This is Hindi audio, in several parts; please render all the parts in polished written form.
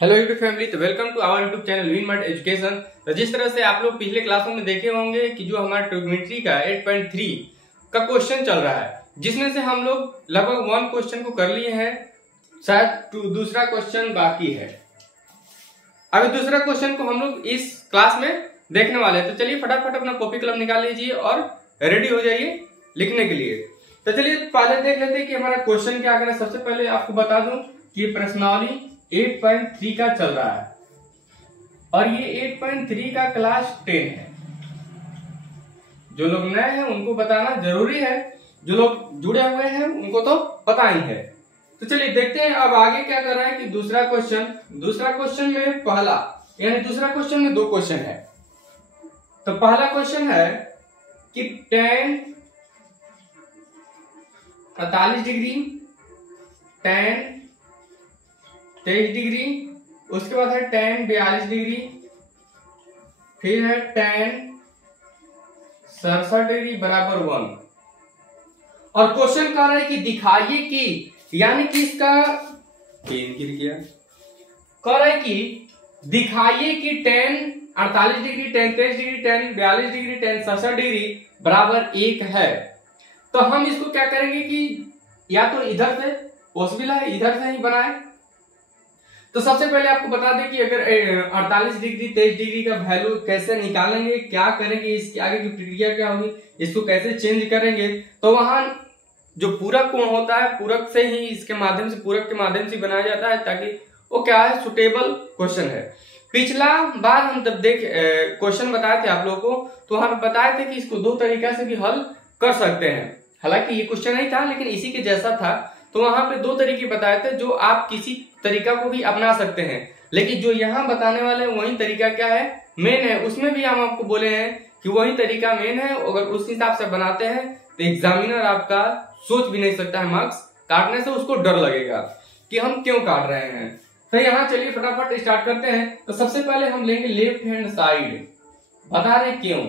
हेलो यूट्यूब फैमिली, तो welcome to our YouTube channel Vinmart education. तो जिस तरह से आप लोग पिछले क्लासों में देखे होंगे कि जो हमारा ट्रिग्नोमेट्री का 8.3 का क्वेश्चन चल रहा है, जिसमें से हम लोग लगभग 1 क्वेश्चन को कर लिए हैं, शायद दूसरा क्वेश्चन बाकी है। अभी दूसरा क्वेश्चन को हम लोग इस क्लास में देखने वाले हैं। तो चलिए फटाफट अपना कॉपी कलम निकाल लीजिए और रेडी हो जाइए लिखने के लिए। तो चलिए पहले देख लेते हैं कि हमारा क्वेश्चन क्या है। सबसे पहले आपको बता दूं कि प्रश्नावली 8.3 का चल रहा है और ये 8.3 का क्लास 10 है। जो लोग नए हैं उनको बताना जरूरी है, जो लोग जुड़े हुए हैं उनको तो पता ही है। तो चलिए देखते हैं अब आगे क्या कर रहा है कि दूसरा क्वेश्चन में पहला यानी दूसरा क्वेश्चन में 2 क्वेश्चन है। तो पहला क्वेश्चन है कि tan 48 डिग्री, tan 23 डिग्री, उसके बाद है tan 42 डिग्री, फिर है tan 67 डिग्री बराबर 1। और क्वेश्चन कह रहा है कि दिखाइए कि यानी कि इसका पेन गिर गया, कह रहा है कि दिखाइए कि tan 48 degree, tan 23 degree, tan 42 degree, tan 67 degree बराबर 1 है। तो हम इसको क्या करेंगे कि या तो इधर से पॉसिबल है इधर से ही बनाए। तो सबसे पहले आपको बता दें कि अगर 48 डिग्री 23 डिग्री का वैल्यू कैसे निकालेंगे, क्या करेंगे, इसकी आगे की प्रक्रिया क्या होगी, इसको कैसे चेंज करेंगे। तो वहां जो पूरक कोण होता है, पूरक से ही इसके माध्यम से पूरक के माध्यम से बनाया जाता है, ताकि वो क्या है सुटेबल क्वेश्चन है। पिछला बार हम जब क्वेश्चन बताए थे आप लोगों को, तो वहां बताए थे कि इसको 2 तरीका से भी हल कर सकते हैं। हालांकि ये क्वेश्चन नहीं था लेकिन इसी के जैसा था। तो वहां पे 2 तरीके बताए थे जो आप किसी तरीका को भी अपना सकते हैं, लेकिन जो यहाँ बताने वाले वही तरीका क्या है, मेन है। उसमें भी हम आपको बोले हैं कि वही तरीका मेन है। अगर उस हिसाब से बनाते हैं तो एग्जामिनर आपका सोच भी नहीं सकता है, मार्क्स काटने से उसको डर लगेगा कि हम क्यों काट रहे हैं। तो यहाँ चलिए फटाफट स्टार्ट करते हैं। तो सबसे पहले हम लेंगे लेफ्ट हैंड साइड। बता रहे क्यों,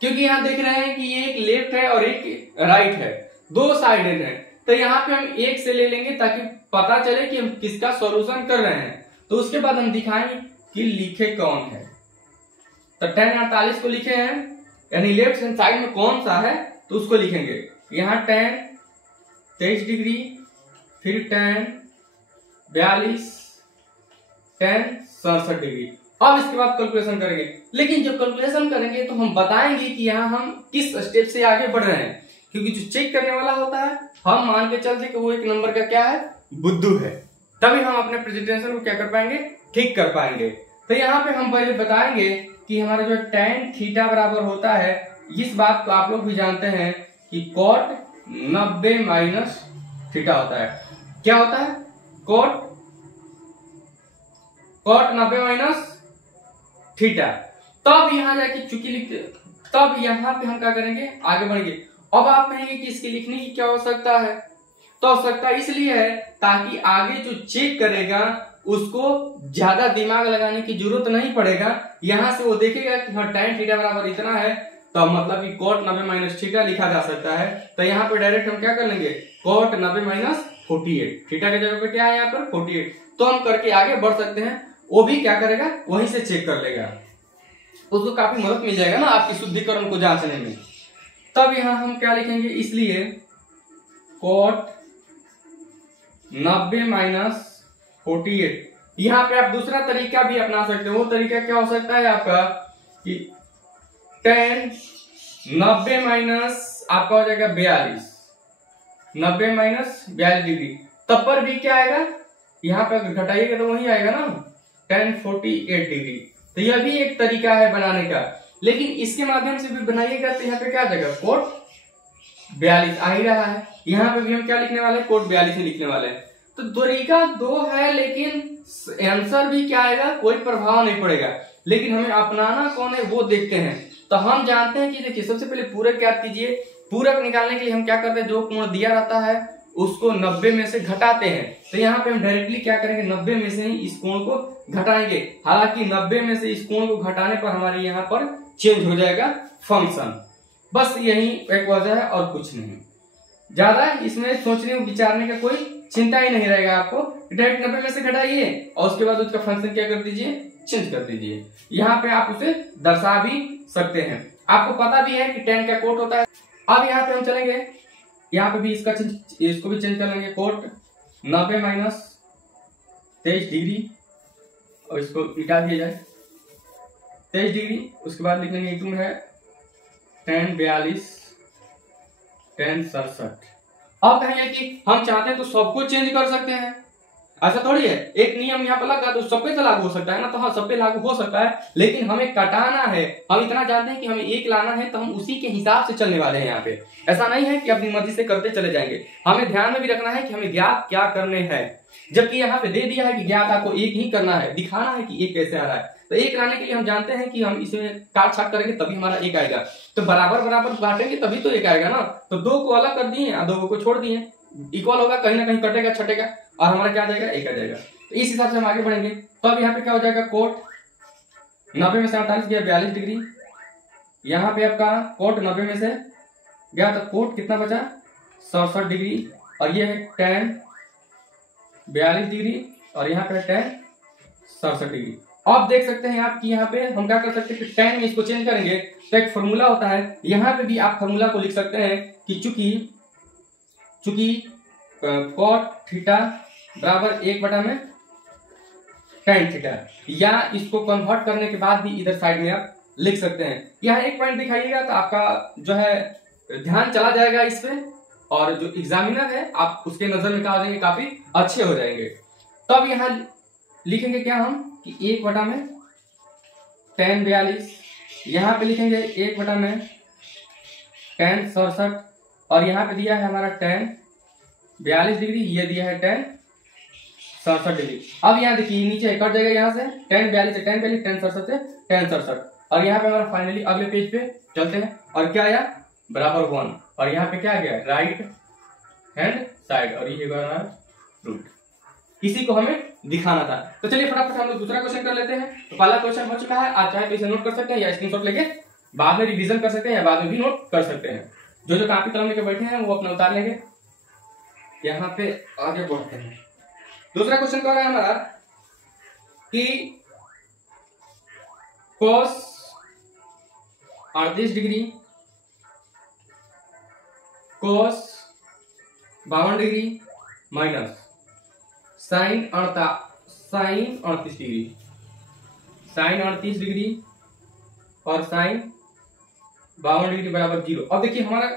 क्योंकि यहाँ देख रहे हैं कि ये एक लेफ्ट है और एक राइट है, 2 साइडेड है। तो यहाँ पे हम एक से ले लेंगे ताकि पता चले कि हम किसका सॉल्यूशन कर रहे हैं। तो उसके बाद हम दिखाएंगे कि लिखे कौन है। तो tan 48 को लिखे हैं, यानी लेफ्ट हैंड साइड में कौन सा है तो उसको लिखेंगे। यहाँ tan 23 डिग्री, फिर tan 42, tan 67 डिग्री। अब इसके बाद कैलकुलेशन करेंगे, लेकिन जब कैलकुलेशन करेंगे तो हम बताएंगे कि यहाँ हम किस स्टेप से आगे बढ़ रहे हैं। क्योंकि जो चेक करने वाला होता है, हम मान के चलते कि वो 1 नंबर का क्या है, बुद्धू है, तभी हम अपने प्रेजेंटेशन को क्या कर पाएंगे, ठीक कर पाएंगे। तो यहाँ पे हम पहले बताएंगे कि हमारा जो tan थीटा बराबर होता है, इस बात को आप लोग भी जानते हैं कि cot 90 माइनस थीटा होता है। क्या होता है, cot 90 माइनस थीटा। तब यहाँ जाके चूंकि लिखते, तब यहाँ पे हम क्या करेंगे, आगे बढ़ेंगे। अब आप कहेंगे कि इसके लिखने की क्या आवश्यकता है। तो आवश्यकता इसलिए है ताकि आगे जो चेक करेगा उसको ज्यादा दिमाग लगाने की जरूरत नहीं पड़ेगा। यहाँ से वो देखेगा कि हाँ tan थीटा बराबर इतना है, तो मतलब कि cot 90 माइनस थीटा लिखा जा सकता है। तो यहाँ पे डायरेक्ट हम क्या कर लेंगे, cot 90 माइनस 48, थीटा की जगह पे क्या है यहाँ पर 48। तो हम करके आगे बढ़ सकते हैं। वो भी क्या करेगा, वहीं से चेक कर लेगा, उसको काफी मदद मिल जाएगा ना आपकी शुद्धिकरण को जांचने में। तब यहाँ हम क्या लिखेंगे, इसलिए cot 90 माइनस 48। यहाँ पे आप दूसरा तरीका भी अपना सकते हो। वो तरीका क्या हो सकता है आपका कि tan 90 माइनस आपका हो जाएगा 42, 90 माइनस 42 डिग्री। तब पर भी क्या आएगा, यहाँ पे घटाइएगा तो वही आएगा ना, tan 48 डिग्री। तो यह भी एक तरीका है बनाने का, लेकिन इसके माध्यम से भी बनाइएगा तो यहाँ पे क्या आ जाएगा, cot 42 आ ही रहा है। यहाँ पे भी हम क्या लिखने वाले हैं, cot 42 ही लिखने वाले हैं। तो तरीका 2 है, लेकिन आंसर भी क्या आएगा, कोई प्रभाव नहीं पड़ेगा। लेकिन हमें अपनाना कौन है वो देखते हैं। तो हम जानते हैं कि देखिए सबसे पहले पूरक याद कीजिए। पूरक निकालने के लिए हम क्या करते हैं, जो कोण दिया रहता है उसको 90 में से घटाते हैं। तो यहाँ पे हम डायरेक्टली क्या करेंगे, 90 में से ही इस कोण को घटाएंगे। हालांकि 90 में से इस कोण को घटाने पर हमारे यहाँ पर चेंज हो जाएगा फंक्शन। बस यही एक वजह है और कुछ नहीं। ज्यादा इसमें सोचने विचारने का कोई चिंता ही नहीं रहेगा आपको। डायरेक्ट 90 में से घटाइए और उसके बाद उसका फंक्शन क्या कर दीजिए, चेंज कर दीजिए। यहाँ पे आप उसे दर्शा भी सकते हैं। आपको पता भी है कि tan का कोट होता है। अब यहाँ पे हम चलेंगे, यहाँ पे भी इसको भी चेंज कर लेंगे। कोट 90 माइनस 23 डिग्री और इसको मिटा दिया जाए 23 डिग्री। उसके बाद लिख लेंगे एक में है tan 42 tan 67। अब कहेंगे कि हम चाहते हैं तो सबको चेंज कर सकते हैं, ऐसा थोड़ी है। एक नियम यहाँ पर लगा तो सब पे तो लागू हो सकता है ना, तो हाँ सब पे लागू हो सकता है, लेकिन हमें कटाना है। हम इतना जानते हैं कि हमें एक लाना है, तो हम उसी के हिसाब से चलने वाले हैं यहाँ पे। ऐसा नहीं है कि अपनी मर्जी से करते चले जाएंगे। हमें ध्यान में भी रखना है कि हमें ज्ञात क्या करने हैं, जबकि यहाँ पे दे दिया है कि ज्ञात आपको एक ही करना है, दिखाना है कि एक कैसे आ रहा है। तो एक लाने के लिए हम जानते हैं कि हम इसमें काट छाट करेंगे तभी हमारा एक आएगा। तो बराबर बराबर बांटेंगे तभी तो एक आएगा ना। तो 2 को अलग कर दिए और 2 को छोड़ दिए, इक्वल होगा, कहीं ना कहीं कटेगा छटेगा और हमारा क्या आ जाएगा, एक आ जाएगा। तो इस हिसाब से हम आगे बढ़ेंगे। तो अब यहाँ पे क्या हो जाएगा, कोट 90 में से 48 गया 42 डिग्री। यहाँ पे आपका कोट 90 में से गया तो कोट कितना बचा 67 डिग्री और ये है tan 42 डिग्री और यहाँ पे tan 67 डिग्री। अब देख सकते हैं आप कि यहाँ पे हम क्या कर सकते हैं कि tan में इसको चेंज करेंगे तो एक फॉर्मूला होता है। यहाँ पे भी आप फॉर्मूला को लिख सकते हैं कि चूंकि cot थीटा बराबर 1/में tan थीटा, या इसको कन्वर्ट करने के बाद भी इधर साइड में आप लिख सकते हैं। यहाँ एक पॉइंट दिखाइएगा तो आपका जो है ध्यान चला जाएगा इस पे, और जो एग्जामिनर है आप उसके नजर में क्या हो जाएंगे, काफी अच्छे हो जाएंगे। तो अब यहाँ लिखेंगे क्या हम कि 1/में tan 42, यहाँ पे लिखेंगे 1/में tan 67 और यहाँ पे दिया है हमारा tan 42 डिग्री, ये दिया है tan 67 डिग्री। अब यहाँ देखिए नीचे कट जाएगा, यहाँ से tan 42 से tan 42, tan 67 से tan 67 और यहाँ पे हमारा फाइनली अगले पेज पे चलते हैं और क्या आया बराबर 1 और यहाँ पे क्या आ गया राइट हैंड साइड और ये रूट। इसी को हमें दिखाना था। तो चलिए फटाफट हम लोग दूसरा क्वेश्चन कर लेते हैं। तो पहला क्वेश्चन हो चुका है, आप चाहे तो इसे नोट कर सकते हैं या स्क्रीनशॉट लेके बाद में रिवीजन कर सकते हैं या बाद में भी नोट कर सकते हैं। जो कापी कलम लेके बैठे हैं वो अपना उतार लेंगे। यहाँ पे आगे बढ़ते हैं। दूसरा क्वेश्चन कह रहा है हमारा कि cos 38 degree cos 52 degree minus sine 38 degree, sine 38 degree और साइन 52 डिग्री बराबर 0। अब देखिए हमारा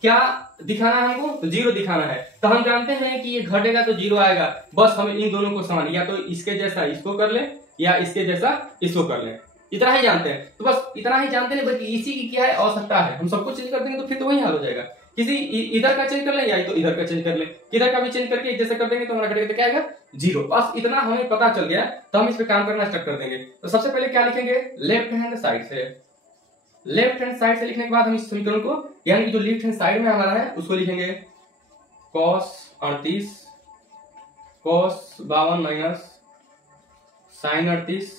क्या दिखाना है हमको, तो 0 दिखाना है। तो हम जानते हैं कि ये घटेगा तो 0 आएगा, बस हमें इन दोनों को समान, या तो इसके जैसा इसको कर ले या इसके जैसा इसको कर ले, इतना ही जानते हैं। तो बस इतना ही जानते हैं, बल्कि इसी की क्या है आवश्यकता है। हम सबको चेंज कर देंगे तो फिर तो वही हाल हो जाएगा। किसी इधर का चेंज कर ले या तो इधर का चेंज कर ले, किधर का भी चेंज करके एक जैसे कर देंगे तो हमारा घटेगा तो क्या आएगा 0। बस इतना हमें पता चल गया तो हम इस पे काम करना स्टार्ट कर देंगे। तो सबसे पहले क्या लिखेंगे, लेफ्ट हैंड साइड से। लेफ्ट हैंड साइड से लिखने के बाद हम इस समीकरण को, यानी कि जो लेफ्ट हैंड साइड में हमारा है उसको लिखेंगे cos 38 cos 52 minus sine 38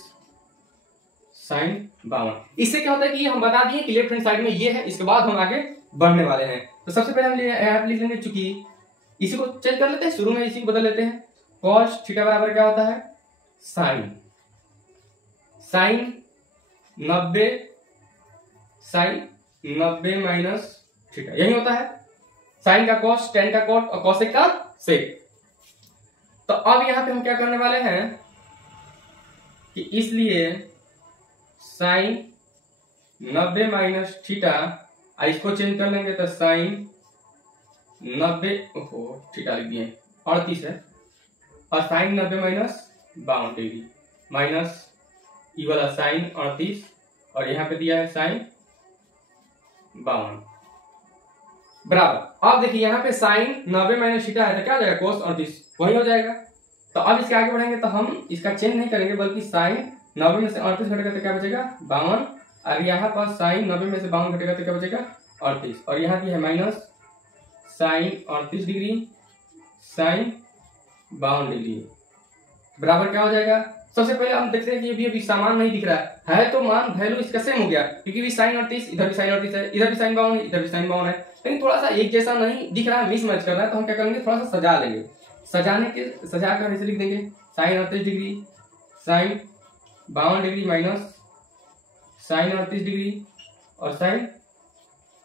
sine 52। इससे क्या होता है कि हम बता दिए कि लेफ्ट हैंड साइड में ये है, इसके बाद हम आगे बढ़ने वाले हैं। तो सबसे पहले हम यहाँ पे लिख लेंगे, चूंकि इसी को चेंज कर लेते हैं, शुरू में इसी को बदल लेते हैं। cos थीटा बराबर क्या होता है साइन 90 माइनस थीटा, यही होता है। साइन का cos, tan का cot और cosec का sec। तो अब यहाँ पे हम क्या करने वाले हैं कि इसलिए साइन 90 माइनस थीटा, इसको चेंज कर लेंगे तो साइन 90 थीटा लिख दिए 38 है और साइन 90 माइनस 52 डिग्री माइनस ई वाला साइन 38 और यहाँ पे दिया है साइन 52 बराबर। अब देखिए यहाँ पे साइन 90 माइनस थीटा है तो क्या हो जाएगा cos 38, वही हो जाएगा। तो अब इसके आगे बढ़ेंगे तो हम इसका चेंज नहीं करेंगे, बल्कि साइन 90 में से 38 घटेगा तो क्या बचेगा 52, और यहाँ पर साइन 90 में से 52 घटेगा तो क्या बचेगा 38, और यहाँ की है minus sine 38 degree sine 52 degree बराबर क्या हो जाएगा। सबसे पहले हम देखते हैं कि ये भी समान नहीं दिख रहा है तो मान वैल्यू इसका सेम हो गया, क्योंकि भी साइन 38 इधर भी साइन 38 है, इधर भी साइन 52 है, इधर भी साइन 52 है, लेकिन थोड़ा सा एक जैसा नहीं दिख रहा है, मिसमैच कर रहा है। तो हम क्या करेंगे, थोड़ा सा सजा लेंगे। सजाकर ऐसे लिख देंगे sine 38 degree sine 52 degree minus sine 38 degree और साइन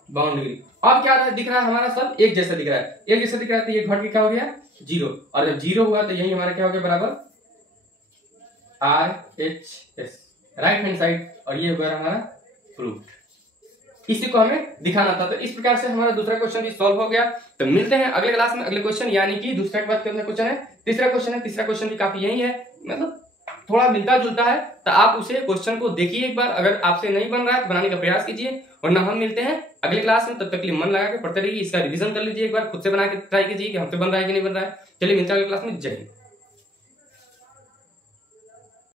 52 डिग्री। अब क्या दिख रहा है हमारा सब एक जैसा दिख रहा है, एक जैसा दिख रहा है तो ये घट के क्या हो गया 0, और जब 0 हुआ तो यही हमारा क्या हो गया बराबर RHS राइट हैंड साइड, और ये होगा हमारा प्रूफ। इसी को हमें दिखाना था। तो इस प्रकार से हमारा दूसरा क्वेश्चन भी सॉल्व हो गया। तो मिलते हैं अगले क्लास में अगले क्वेश्चन, यानी कि दूसरा के बाद कौन सा क्वेश्चन है, तीसरा क्वेश्चन है। तीसरा क्वेश्चन भी काफी यही है, मतलब थोड़ा मिलता जुलता है, तो आप उसे क्वेश्चन को देखिए एक बार, अगर आपसे नहीं बन रहा है तो बनाने का प्रयास कीजिए, वरना हम मिलते हैं अगले क्लास में। तब तक के लिए मन लगा के पढ़ते रहिए, इसका रिवीजन कर लीजिए, एक बार खुद से बना के ट्राई कीजिए कि हमसे बन रहा है कि नहीं बन रहा है। चलिए मिलते हैं अगले क्लास में। जय हिंद।